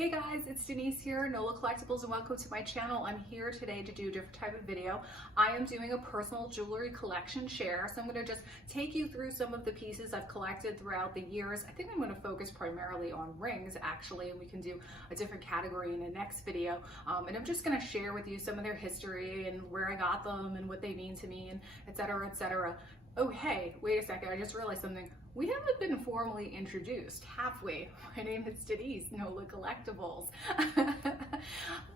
Hey guys, it's Denise here, NOLA Collectibles, and welcome to my channel. I'm here today to do a different type of video. I am doing a personal jewelry collection share, so I'm going to just take you through some of the pieces I've collected throughout the years. I think I'm going to focus primarily on rings actually, and we can do a different category in the next video. And I'm just going to share with you some of their history and where I got them and what they mean to me, and etc. etc. Oh hey, wait a second, I just realized something. We haven't been formally introduced, have we? My name is Denise, NOLA Collectibles.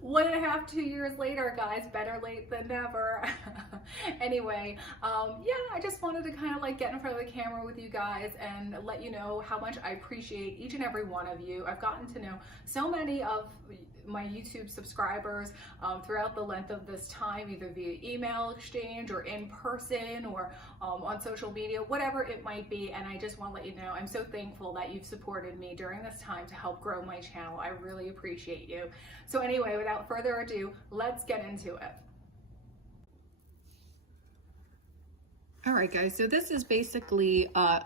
1.5, 2 years later, guys, better late than never. Anyway, yeah, I just wanted to kind of like get in front of the camera with you guys and let you know how much I appreciate each and every one of you. I've gotten to know so many of my YouTube subscribers throughout the length of this time, either via email exchange or in person or on social media, whatever it might be. And I just want to let you know, I'm so thankful that you've supported me during this time to help grow my channel. I really appreciate you. So anyway, without further ado, let's get into it. All right, guys, so this is basically a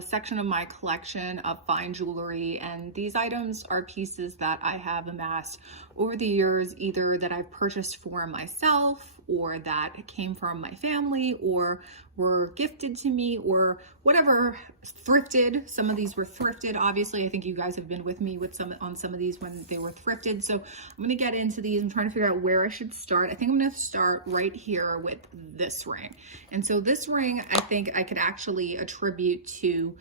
section of my collection of fine jewelry, and these items are pieces that I have amassed over the years, either that I've purchased for myself or that came from my family or were gifted to me or whatever, thrifted. Some of these were thrifted. Obviously, I think you guys have been with me with some of these when they were thrifted. So I'm going to get into these. I'm trying to figure out where I should start. I think I'm going to start right here with this ring. And so this ring, I think I could actually attribute to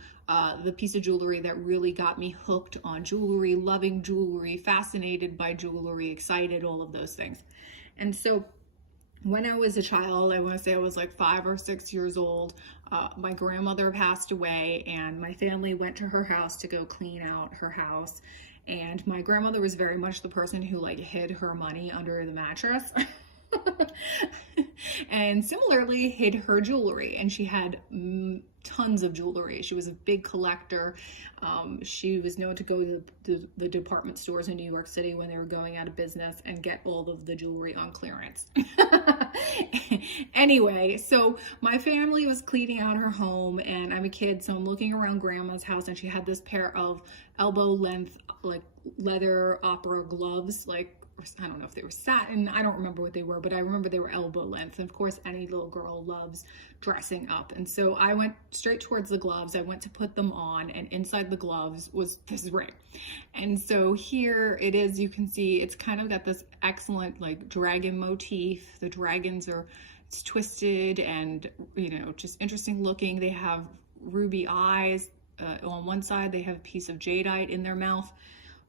the piece of jewelry that really got me hooked on jewelry, loving jewelry, fascinated by jewelry, excited, all of those things. And so when I was a child, I want to say I was like 5 or 6 years old, my grandmother passed away and my family went to her house to go clean out her house. And my grandmother was very much the person who like hid her money under the mattress. And similarly hid her jewelry, and she had tons of jewelry. She was a big collector. She was known to go to the department stores in New York City when they were going out of business and get all of the jewelry on clearance. Anyway, so my family was cleaning out her home, and I'm a kid, so I'm looking around grandma's house, and she had this pair of elbow length like leather opera gloves, like I don't know if they were satin, I don't remember what they were, but I remember they were elbow length. And of course, any little girl loves dressing up. And so I went straight towards the gloves. I went to put them on, and inside the gloves was this ring. And so here it is, you can see it's kind of got this excellent like dragon motif. The dragons are, it's twisted and, you know, just interesting looking. They have ruby eyes. On one side, they have a piece of jadeite in their mouth.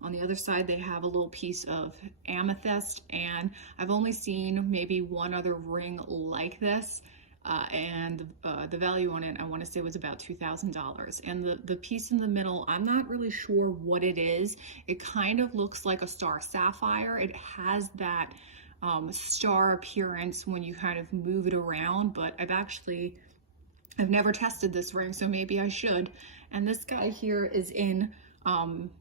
On the other side, they have a little piece of amethyst, and I've only seen maybe one other ring like this, and the value on it, I want to say, was about $2,000. And the piece in the middle, I'm not really sure what it is. It kind of looks like a star sapphire. It has that star appearance when you kind of move it around, but I've never tested this ring, so maybe I should. And this guy here is in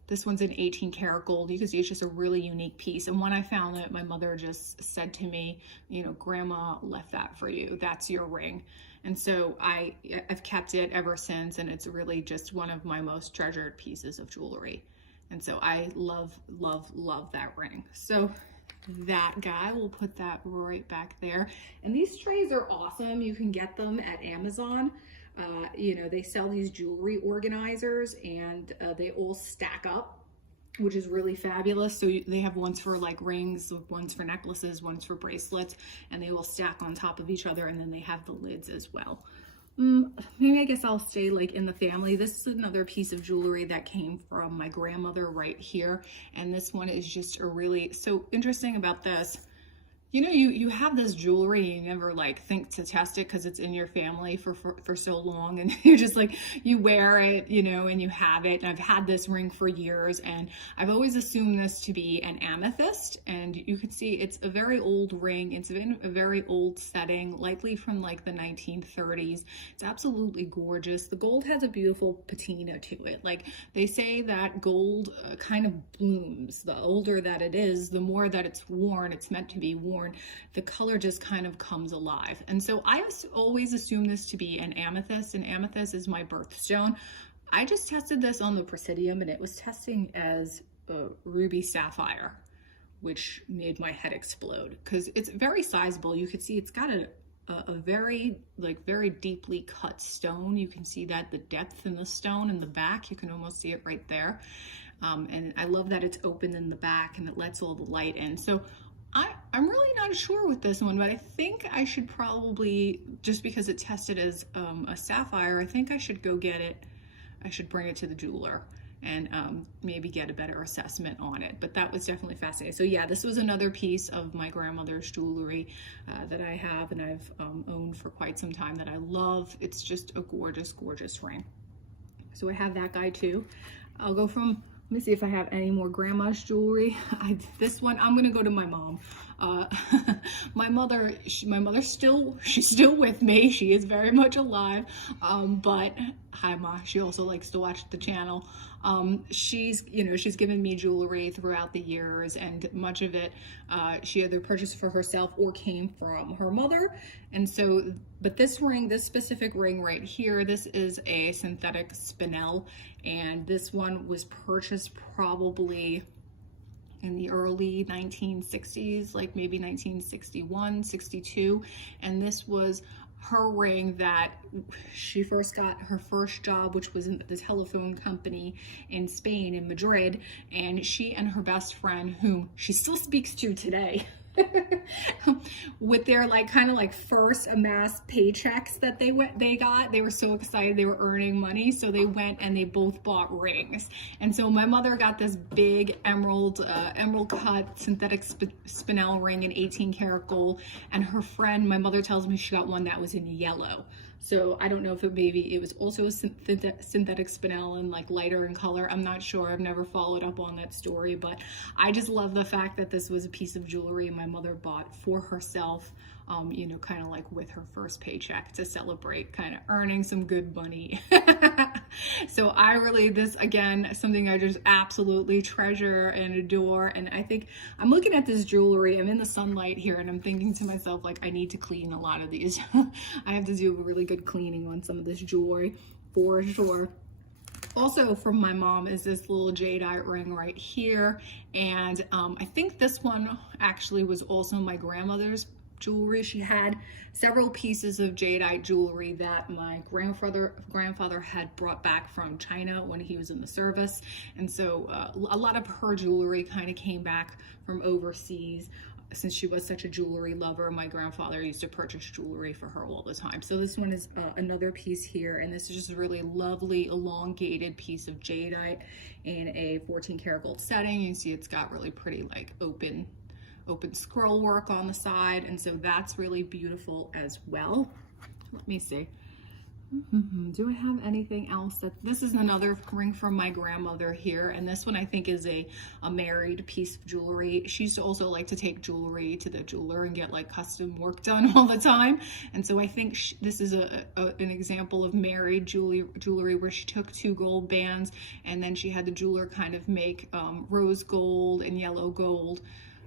this one's in 18 karat gold. You can see it's just a really unique piece. And when I found it, my mother just said to me, you know, Grandma left that for you. That's your ring. And so I've kept it ever since, and it's really just one of my most treasured pieces of jewelry. And so I love, love, love that ring. So that guy, we'll put that right back there. And these trays are awesome. You can get them at Amazon. You know, they sell these jewelry organizers, and they all stack up, which is really fabulous. So they have ones for like rings, ones for necklaces, ones for bracelets, and they will stack on top of each other, and then they have the lids as well. Maybe I guess I'll stay like in the family. This is another piece of jewelry that came from my grandmother right here, and this one is just a really, so interesting about this. You know, you have this jewelry, you never like think to test it because it's in your family for so long, and you're just like, you wear it, you know, and you have it. And I've had this ring for years, and I've always assumed this to be an amethyst, and you can see it's a very old ring. It's in a very old setting, likely from like the 1930s. It's absolutely gorgeous. The gold has a beautiful patina to it. Like they say that gold kind of blooms. The older that it is, the more that it's worn, it's meant to be worn, the color just kind of comes alive. And so I always assume this to be an amethyst, and amethyst is my birthstone. I just tested this on the Presidium, and it was testing as ruby sapphire, which made my head explode because it's very sizable. You could see it's got a very very deeply cut stone. You can see that the depth in the stone in the back, you can almost see it right there. And I love that it's open in the back and it lets all the light in. So I'm really not sure with this one, but I think I should probably, just because it tested as a sapphire, I think I should go get it. I should bring it to the jeweler and maybe get a better assessment on it. But that was definitely fascinating. So yeah, this was another piece of my grandmother's jewelry that I have and I've owned for quite some time that I love. It's just a gorgeous, gorgeous ring. So I have that guy too. I'll go from, let me see if I have any more grandma's jewelry. This one, I'm gonna go to my mom. My mother, she's still with me. She is very much alive. But hi, Ma. She also likes to watch the channel. She's given me jewelry throughout the years, and much of it she either purchased for herself or came from her mother. And so, but this ring, this specific ring right here, this is a synthetic spinel, and this one was purchased probably in the early 1960s, like maybe 1961, 62. And this was her ring that she first got her first job, which was in the telephone company in Spain, in Madrid. And she and her best friend, whom she still speaks to today, with their kind of first amassed paychecks that they got, they were so excited, they were earning money, so they went and they both bought rings. And so my mother got this big emerald cut synthetic spinel ring in 18 karat gold, and her friend, my mother tells me, she got one that was in yellow. So I don't know if it was also a synthetic spinel and lighter in color. I'm not sure. I've never followed up on that story, but I just love the fact that this was a piece of jewelry my mother bought for herself, kind of with her first paycheck to celebrate kind of earning some good money. So this again, something I just absolutely treasure and adore. And I think I'm looking at this jewelry, I'm in the sunlight here, and I'm thinking to myself, I need to clean a lot of these. I have to do a really good cleaning on some of this jewelry for sure. Also from my mom is this little jadeite ring right here. And I think this one actually was also my grandmother's jewelry. She had several pieces of jadeite jewelry that my grandfather had brought back from China when he was in the service. And so a lot of her jewelry kind of came back from overseas. Since she was such a jewelry lover, my grandfather used to purchase jewelry for her all the time. So this one is another piece here, and this is just a really lovely elongated piece of jadeite in a 14 karat gold setting. You see it's got really pretty open scroll work on the side, and so that's really beautiful as well. Let me see. Do I have anything else? This is another ring from my grandmother here, and this one I think is a married piece of jewelry. She used to also like to take jewelry to the jeweler and get custom work done all the time, and so I think this is an example of married jewelry where she took 2 gold bands and then she had the jeweler kind of make rose gold and yellow gold,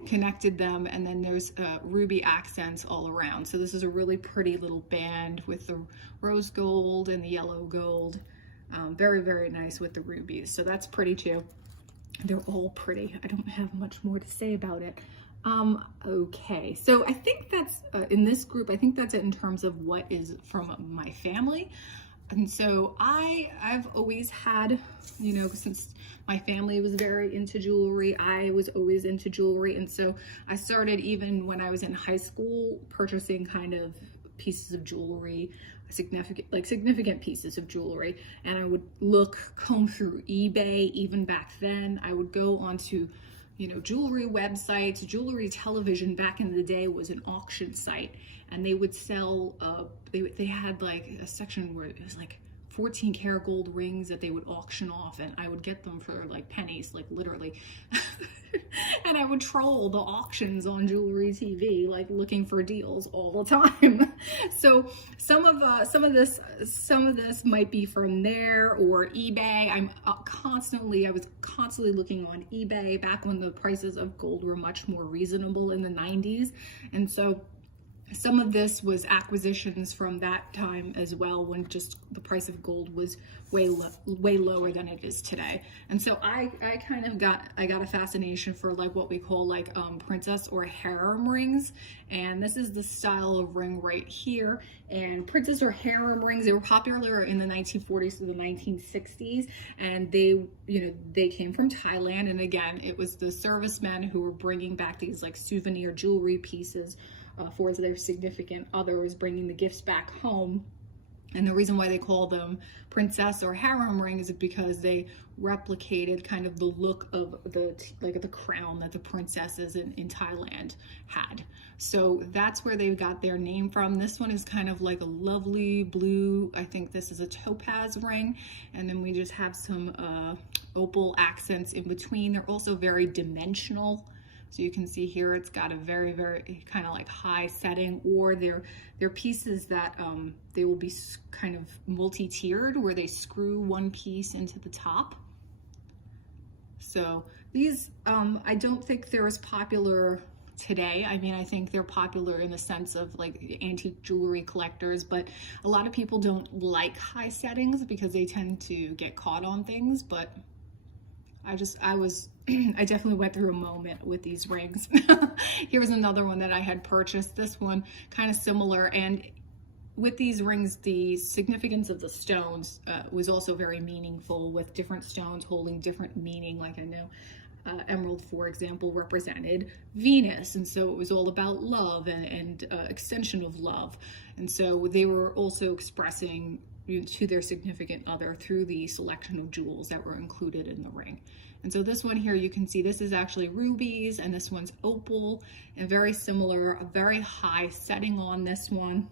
connected them, and then there's ruby accents all around. So this is a really pretty little band with the rose gold and the yellow gold. Very, very nice with the rubies. So that's pretty too. They're all pretty. I don't have much more to say about it. Okay, so I think that's in this group, I think that's it in terms of what is from my family. And so I've always had, since my family was very into jewelry, I was always into jewelry. And so I started, even when I was in high school, purchasing kind of pieces of jewelry, significant pieces of jewelry. And I would comb through eBay. Even back then, I would go onto jewelry websites. Jewelry Television back in the day was an auction site, and they would sell, they had a section where it was 14 karat gold rings that they would auction off, and I would get them for pennies, literally. And I would troll the auctions on Jewelry TV, looking for deals all the time. So some of this might be from there or eBay. I was constantly looking on eBay back when the prices of gold were much more reasonable in the 90s. And so Some of this was acquisitions from that time as well, when just the price of gold was way lower than it is today. And so I kind of got a fascination for like what we call like princess or harem rings. And this is the style of ring right here. And princess or harem rings, they were popular in the 1940s to the 1960s, and they came from Thailand. And again, it was the servicemen who were bringing back these like souvenir jewelry pieces for their significant others, bringing the gifts back home. And the reason why they call them princess or harem rings is because they replicated kind of the look of the crown that the princesses in Thailand had. So that's where they got their name from. This one is kind of like a lovely blue. I think this is a topaz ring. And then we just have some opal accents in between. They're also very dimensional. So you can see here it's got a very, very kind of like high setting, or they're pieces that they will be kind of multi-tiered, where they screw one piece into the top. So these, I don't think they're as popular today. I mean, I think they're popular in the sense of like antique jewelry collectors, but a lot of people don't like high settings because they tend to get caught on things. But I definitely went through a moment with these rings. Here was another one that I had purchased. This one kind of similar, and with these rings, the significance of the stones was also very meaningful, with different stones holding different meaning. Like I know emerald, for example, represented Venus, and so it was all about love and extension of love. And so they were also expressing to their significant other through the selection of jewels that were included in the ring. And so this one here, you can see this is actually rubies, and this one's opal, and very similar, a very high setting on this one.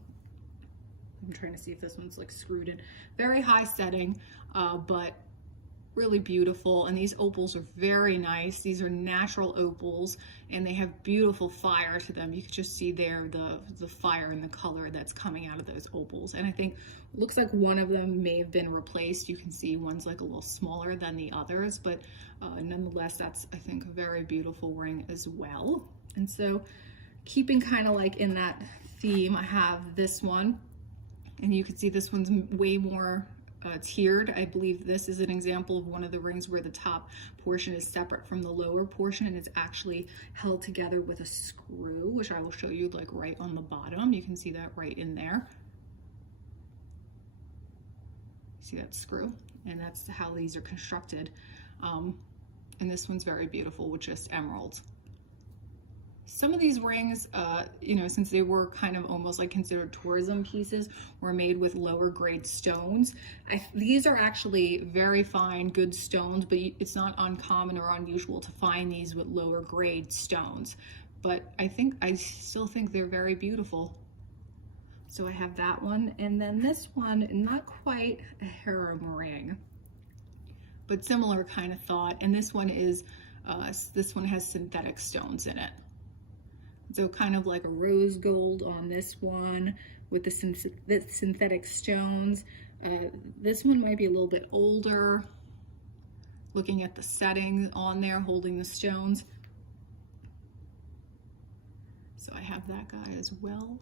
I'm trying to see if this one's like screwed in. Very high setting, but really beautiful. And these opals are very nice. These are natural opals, and they have beautiful fire to them. You can just see there the fire and the color that's coming out of those opals. And I think looks like one of them may have been replaced. You can see one's like a little smaller than the others, but nonetheless, that's, I think, a very beautiful ring as well. And so keeping kind of like in that theme, I have this one, and you can see this one's way more tiered. I believe this is an example of one of the rings where the top portion is separate from the lower portion, and it's actually held together with a screw, which I will show you like right on the bottom. You can see that right in there. See that screw? And that's how these are constructed. And this one's very beautiful with just emeralds. Some of these rings, since they were kind of almost like considered tourism pieces, were made with lower grade stones. These are actually very fine, good stones, but it's not uncommon or unusual to find these with lower grade stones. But I still think they're very beautiful. So I have that one, and then this one, not quite a harem ring, but similar kind of thought. And this one is, this one has synthetic stones in it. So kind of like a rose gold on this one with the synthetic stones. This one might be a little bit older, looking at the setting on there, holding the stones. So I have that guy as well.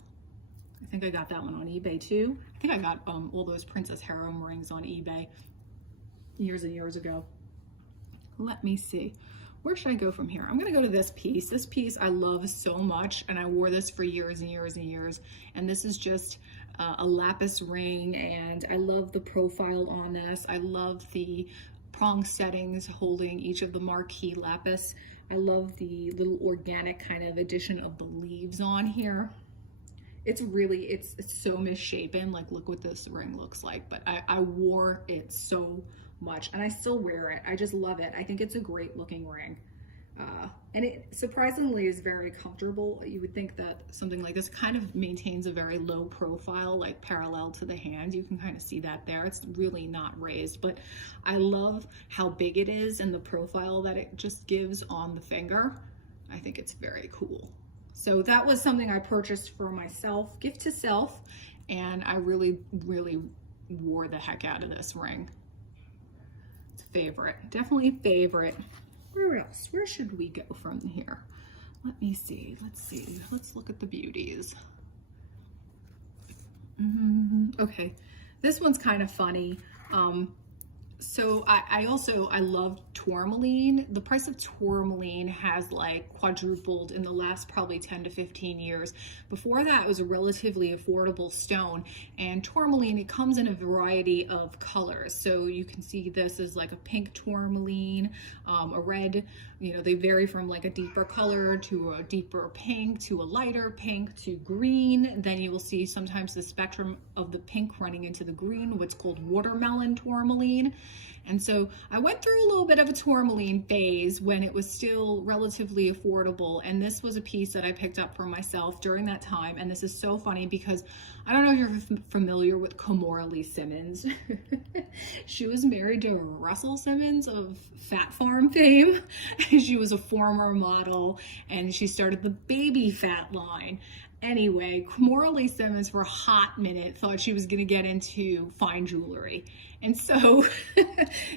I think I got that one on eBay too. I think I got all those princess harem rings on eBay years and years ago. Let me see. Where should I go from here? I'm gonna go to this piece. This piece I love so much, and I wore this for years and years and years. And this is just a lapis ring, and I love the profile on this. I love the prong settings holding each of the marquee lapis. I love the little organic kind of addition of the leaves on here. It's so misshapen. Like, look what this ring looks like. But I wore it so much, and I still wear it. I just love it. I think it's a great looking ring. And it surprisingly is very comfortable. You would think that something like this kind of maintains a very low profile, like parallel to the hand. You can kind of see that there. It's really not raised, but I love how big it is and the profile that it just gives on the finger. I think it's very cool. So that was something I purchased for myself, gift to self, and I really, really wore the heck out of this ring. It's a favorite, definitely a favorite. Where else? Where should we go from here? Let me see. Let's see. Let's look at the beauties. Okay, this one's kind of funny. So I love tourmaline. The price of tourmaline has like quadrupled in the last probably 10 to 15 years. Before that, it was a relatively affordable stone. And tourmaline, it comes in a variety of colors. So you can see this is like a pink tourmaline, a red, they vary from like a deeper color to a deeper pink to a lighter pink to green. Then you will see sometimes the spectrum of the pink running into the green, what's called watermelon tourmaline. And so I went through a little bit of a tourmaline phase when it was still relatively affordable. And this was a piece that I picked up for myself during that time. And this is so funny because I don't know if you're familiar with Coralie Simmons. She was married to Russell Simmons of Fat Farm fame. She was a former model and she started the baby fat line. Anyway, Coralie Simmons for a hot minute thought she was going to get into fine jewelry. And so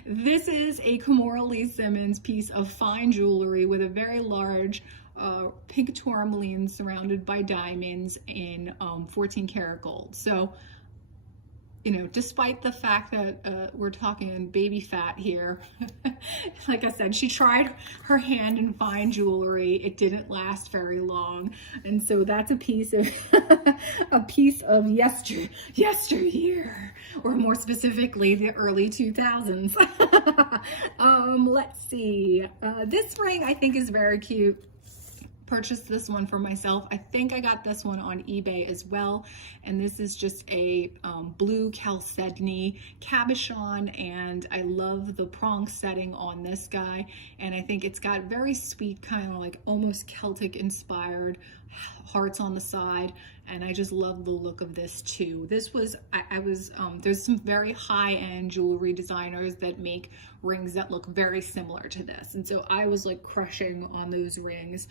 this is a Coralie Simmons piece of fine jewelry with a very large pink tourmaline surrounded by diamonds in 14 karat gold. So, despite the fact that we're talking baby fat here, like I said, she tried her hand in fine jewelry. It didn't last very long. And so that's a piece of yesteryear, or more specifically, the early 2000s. Let's see. This ring I think is very cute. Purchased this one for myself. I think I got this one on eBay as well. And this is just a blue chalcedony cabochon, and I love the prong setting on this guy. And I think it's got very sweet, kind of like almost Celtic inspired hearts on the side. And I just love the look of this too. This was, there's some very high-end jewelry designers that make rings that look very similar to this. And so I was like crushing on those rings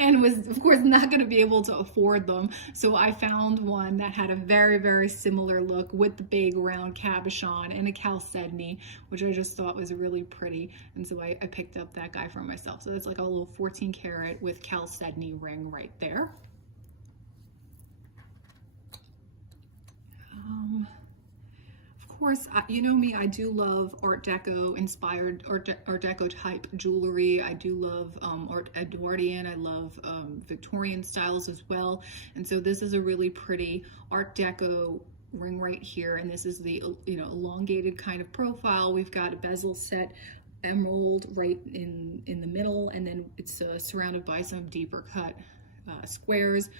and was of course not going to be able to afford them. So I found one that had a very, very similar look with the big round cabochon and a chalcedony, which I just thought was really pretty. And so I picked up that guy for myself. So that's like a little 14 karat with chalcedony ring right there. Of course, you know me, I do love Art Deco inspired, Art Deco type jewelry. I do love Art Edwardian. I love Victorian styles as well. And so this is a really pretty Art Deco ring right here. And this is the, elongated kind of profile. We've got a bezel set emerald right in the middle. And then it's surrounded by some deeper cut squares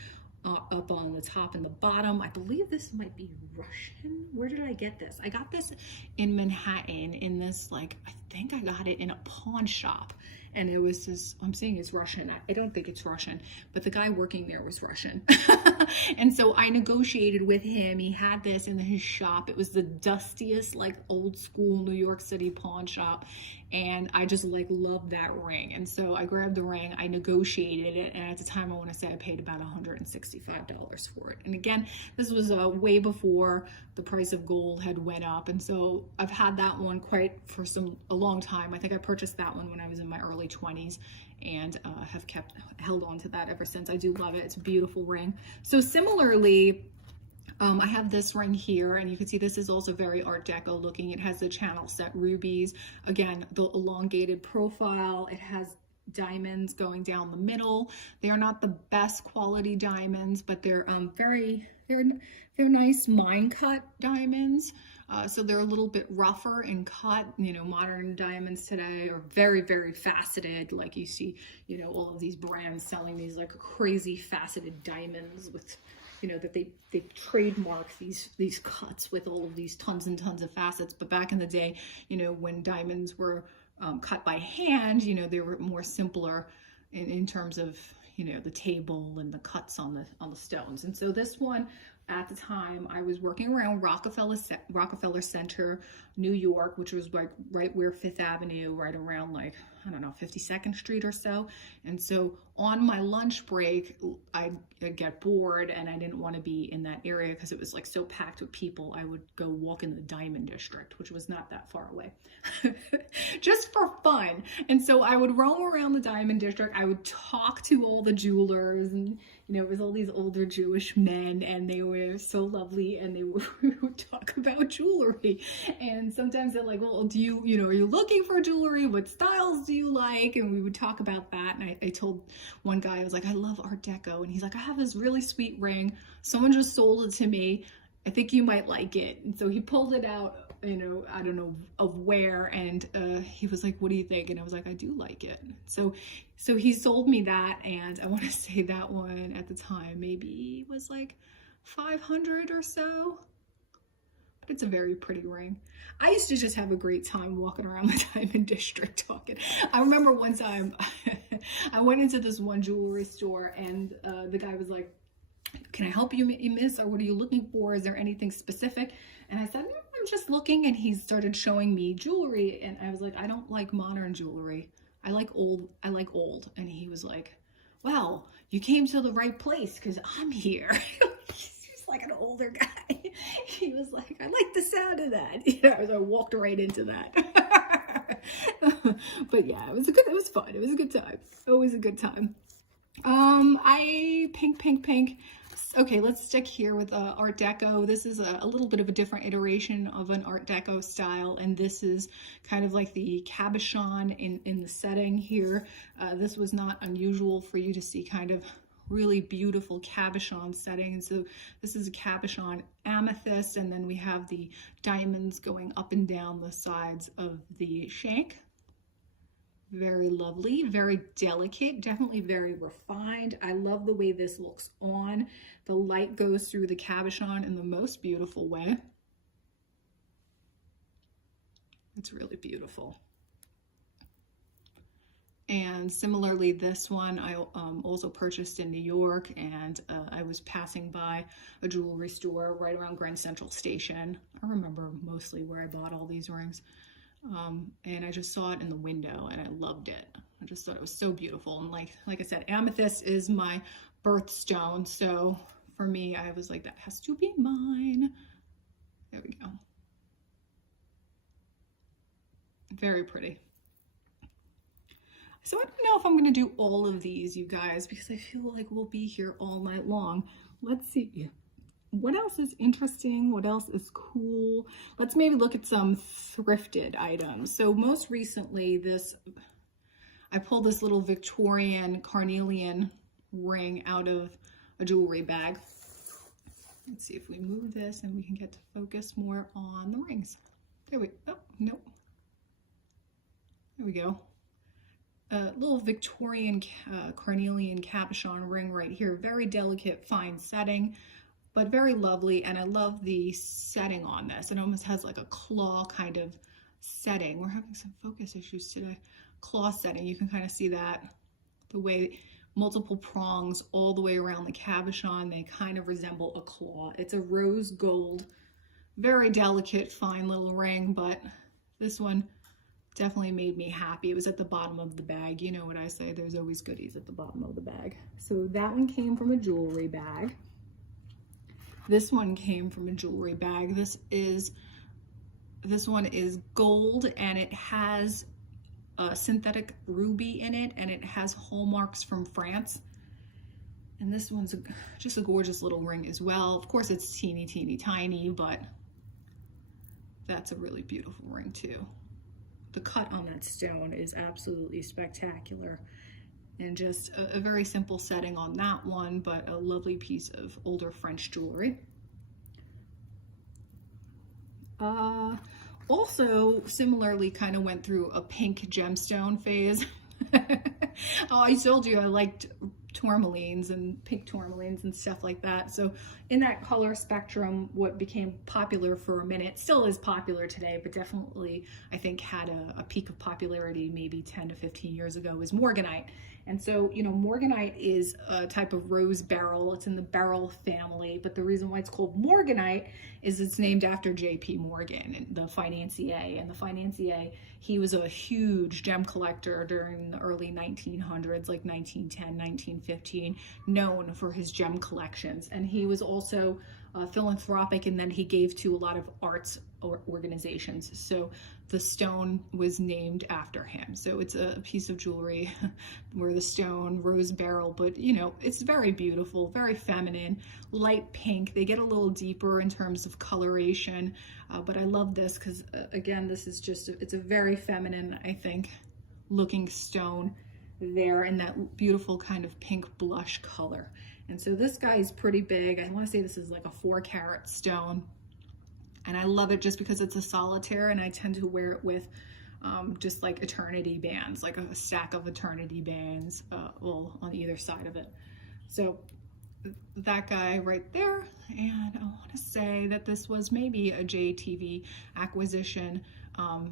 up on the top and the bottom. I believe this might be Russian. Where did I get this? I got this in Manhattan in this, I think I got it in a pawn shop. And it was this, I'm saying it's Russian. I don't think it's Russian, but the guy working there was Russian. And so I negotiated with him. He had this in his shop. It was the dustiest, old school New York City pawn shop. And I just loved that ring. And so I grabbed the ring, I negotiated it. And at the time, I want to say I paid about $165 for it. And again, this was way before the price of gold had went up. And so I've had that one for a long time. I think I purchased that one when I was in my early 20s and have held on to that ever since. I do love it. It's a beautiful ring. So similarly, I have this ring here, and you can see this is also very Art Deco looking. It has the channel set rubies. Again, the elongated profile. It has diamonds going down the middle. They are not the best quality diamonds, but they're they're nice mine cut diamonds. So they're a little bit rougher in cut. Modern diamonds today are very, very faceted. Like you see, all of these brands selling these crazy faceted diamonds with, that they trademark these cuts with all of these tons and tons of facets. But back in the day, when diamonds were cut by hand, they were more simpler in terms of, the table and the cuts on the stones. And so this one, at the time, I was working around Rockefeller Center, New York, which was right where Fifth Avenue, right around 52nd Street or so. And so on my lunch break, I'd get bored and I didn't want to be in that area because it was so packed with people. I would go walk in the Diamond District, which was not that far away, just for fun. And so I would roam around the Diamond District. I would talk to all the jewelers and, it was all these older Jewish men, and they were so lovely, and they would talk about jewelry. And sometimes they're like, well, are you looking for jewelry? What styles do you like? And we would talk about that. And I told one guy, I was like, I love Art Deco. And he's like, I have this really sweet ring. Someone just sold it to me. I think you might like it. And so he pulled it out, I don't know of where, and he was like, what do you think? And I was like, I do like it. So he sold me that, and I want to say that one at the time maybe was like 500 or so. But it's a very pretty ring. I used to just have a great time walking around the Diamond District talking. I remember one time I went into this one jewelry store, and the guy was like, can I help you, miss? Or what are you looking for? Is there anything specific? And I said, no, I'm just looking. And he started showing me jewelry. And I was like, I don't like modern jewelry. I like old. And he was like, well, you came to the right place because I'm here. He's like an older guy. He was like, I like the sound of that. I walked right into that. But yeah, it was fun. It was a good time. Always a good time. Pink. Okay, let's stick here with Art Deco. This is a little bit of a different iteration of an Art Deco style, and this is kind of like the cabochon in the setting here. This was not unusual for you to see kind of really beautiful cabochon setting. And so this is a cabochon amethyst, and then we have the diamonds going up and down the sides of the shank. Very lovely, very delicate, definitely very refined. I love the way this looks on. The light goes through the cabochon in the most beautiful way. It's really beautiful. And similarly, this one I also purchased in New York, and I was passing by a jewelry store right around Grand Central Station. I remember mostly where I bought all these rings. And I just saw it in the window, and I loved it. I just thought it was so beautiful. And like I said, amethyst is my birthstone. So for me, I was like, that has to be mine. There we go. Very pretty. So I don't know if I'm going to do all of these, you guys, because I feel like we'll be here all night long. Let's see. What else is interesting? What else is cool? Let's maybe look at some thrifted items. So most recently, I pulled this little Victorian carnelian ring out of a jewelry bag. Let's see if we move this and we can get to focus more on the rings. There we go. Oh, nope. There we go. A little Victorian carnelian cabochon ring right here. Very delicate, fine setting, but very lovely. And I love the setting on this. It almost has like a claw kind of setting. We're having some focus issues today. Claw setting, you can kind of see that, the way multiple prongs all the way around the cabochon, they kind of resemble a claw. It's a rose gold, very delicate, fine little ring, but this one definitely made me happy. It was at the bottom of the bag. You know what I say, there's always goodies at the bottom of the bag. So that one came from a jewelry bag. This one came from a jewelry bag. This one is gold, and it has a synthetic ruby in it, and it has hallmarks from France. And this one's just a gorgeous little ring as well. Of course, it's teeny tiny, but that's a really beautiful ring too. The cut on that stone is absolutely spectacular, and just a very simple setting on that one, but a lovely piece of older French jewelry. Also, similarly, kind of went through a pink gemstone phase. Oh, I told you I liked tourmalines and pink tourmalines and stuff like that. So in that color spectrum, what became popular for a minute, still is popular today, but definitely I think had a peak of popularity maybe 10 to 15 years ago, is morganite. And so, you know, morganite is a type of rose beryl. It's in the beryl family, but the reason why it's called morganite is it's named after J.P. Morgan, the financier. And the financier, he was a huge gem collector during the early 1900s, like 1910, 1915, known for his gem collections. And he was also philanthropic, and then he gave to a lot of arts organizations. So the stone was named after him. So it's a piece of jewelry where the stone, rose beryl, but you know, it's very beautiful, very feminine, light pink. They get a little deeper in terms of coloration, but I love this because again, this is just, it's a very feminine, I think, looking stone there in that beautiful kind of pink blush color. And so this guy is pretty big. I want to say this is like a 4-carat stone. And I love it just because it's a solitaire, and I tend to wear it with just like eternity bands, like a stack of eternity bands, well, on either side of it. So that guy right there. And I want to say that this was maybe a JTV acquisition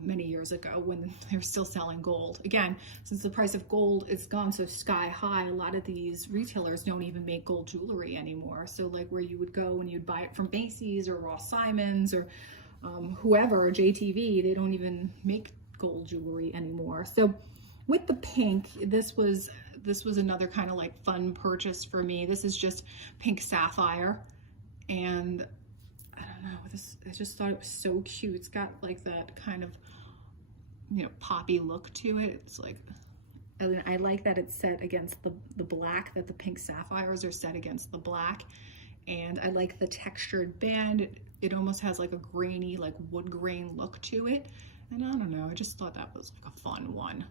many years ago when they were still selling gold. Again, since the price of gold has gone so sky high, a lot of these retailers don't even make gold jewelry anymore. So like where you would go and you'd buy it from Macy's or Ross Simons or whoever, JTV, they don't even make gold jewelry anymore. So with the pink, this was another kind of like fun purchase for me. This is just pink sapphire, and I don't know, I just thought it was so cute. It's got like that kind of, you know, poppy look to it. It's like, and I like that it's set against the black, that the pink sapphires are set against the black. And I like the textured band. It almost has like a grainy, like wood grain look to it. And I don't know, I just thought that was like a fun one.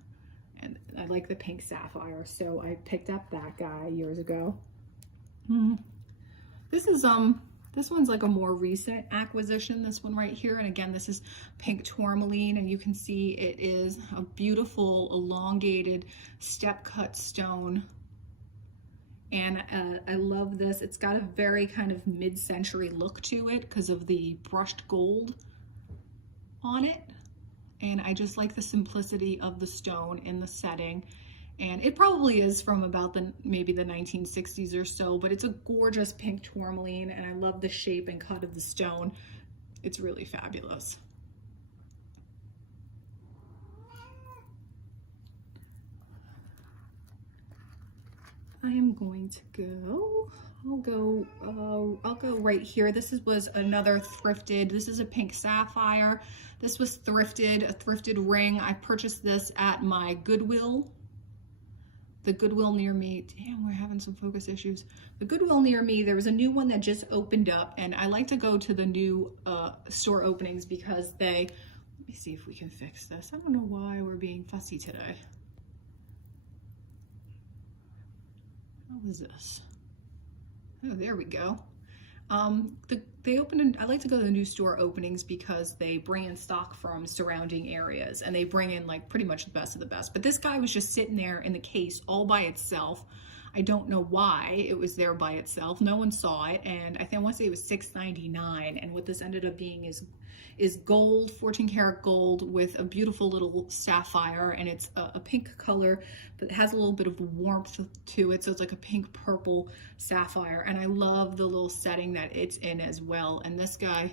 And I like the pink sapphire, so I picked up that guy years ago. This one's like a more recent acquisition, this one right here. And again, this is pink tourmaline, and you can see it is a beautiful elongated step cut stone. And I love this. It's got a very kind of mid-century look to it because of the brushed gold on it. And I just like the simplicity of the stone in the setting. And it probably is from about maybe the 1960s or so, but it's a gorgeous pink tourmaline, and I love the shape and cut of the stone. It's really fabulous. I am going to go, I'll go right here. This was another thrifted, this is a pink sapphire. This was thrifted, a thrifted ring. I purchased this at my Goodwill. The Goodwill near me, damn, we're having some focus issues. The Goodwill near me, there was a new one that just opened up, and I like to go to the new store openings because let me see if we can fix this. I don't know why we're being fussy today. How is this? Oh, there we go. They open, I like to go to the new store openings because they bring in stock from surrounding areas, and they bring in like pretty much the best of the best. But this guy was just sitting there in the case all by itself. I don't know why it was there by itself. No one saw it, and I want to say it was $6.99. And what this ended up being is gold, 14-karat gold with a beautiful little sapphire, and it's a pink color, but it has a little bit of warmth to it, so it's like a pink purple sapphire. And I love the little setting that it's in as well. And this guy,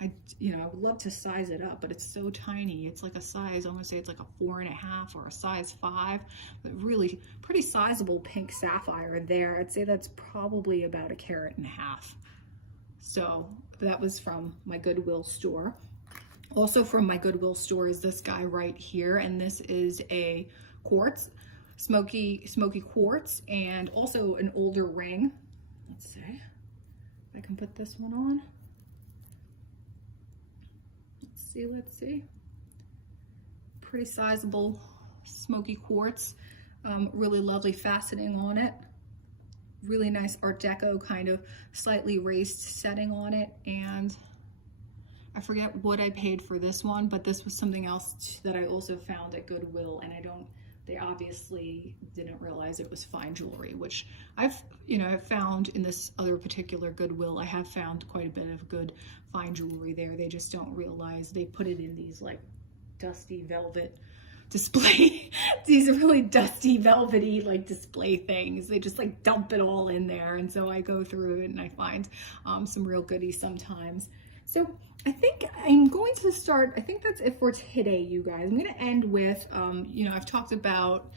I would love to size it up, but it's so tiny. It's like a size, I'm gonna say it's like a 4.5 or a size 5, but really pretty sizable pink sapphire there. I'd say that's probably about 1.5 carats. So that was from my Goodwill store. Also from my Goodwill store is this guy right here, and this is a quartz, smoky quartz, and also an older ring. Let's see if I can put this one on. Let's see. Pretty sizable smoky quartz. Really lovely faceting on it. Really nice Art Deco kind of slightly raised setting on it. And I forget what I paid for this one, but this was something else that I also found at Goodwill, and they obviously didn't realize it was fine jewelry, which I've found in this other particular Goodwill. I have found quite a bit of good fine jewelry there. They just don't realize they put it in these like dusty velvet display, these really dusty velvety like display things. They just like dump it all in there. And so I go through it and I find some real goodies sometimes. So I think I'm going to start, I think that's it for today, you guys. I'm going to end with, I've talked about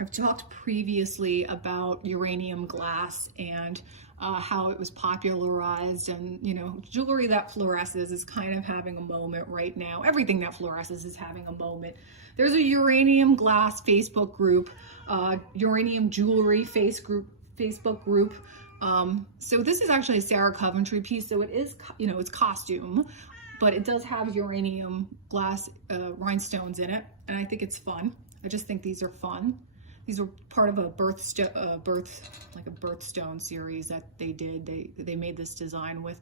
I've talked previously about uranium glass and how it was popularized, and you know, jewelry that fluoresces is kind of having a moment right now. Everything that fluoresces is having a moment. There's a uranium glass Facebook group, uranium jewelry Facebook group. So this is actually a Sarah Coventry piece, so it is, you know, it's costume, but it does have uranium glass rhinestones in it, and I think it's fun. I just think these are fun. These were part of a birthstone series that they did. They made this design with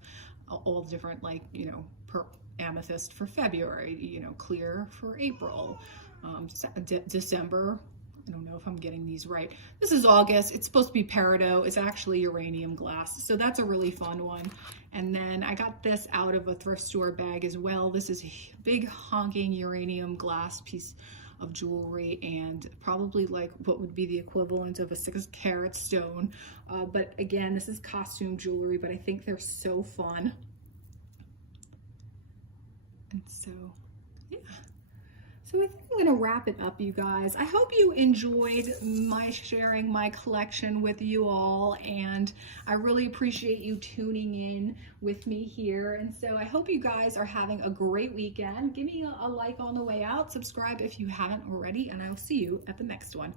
all different, like, you know, amethyst for February, you know, clear for April, December. I don't know if I'm getting these right. This is August. It's supposed to be peridot. It's actually uranium glass. So that's a really fun one. And then I got this out of a thrift store bag as well. This is a big honking uranium glass piece of jewelry, and probably like what would be the equivalent of a 6-carat stone. But again, this is costume jewelry, but I think they're so fun. And so, yeah. So I think I'm gonna wrap it up, you guys. I hope you enjoyed my sharing my collection with you all, and I really appreciate you tuning in with me here. And so I hope you guys are having a great weekend. Give me a like on the way out, subscribe if you haven't already, and I will see you at the next one.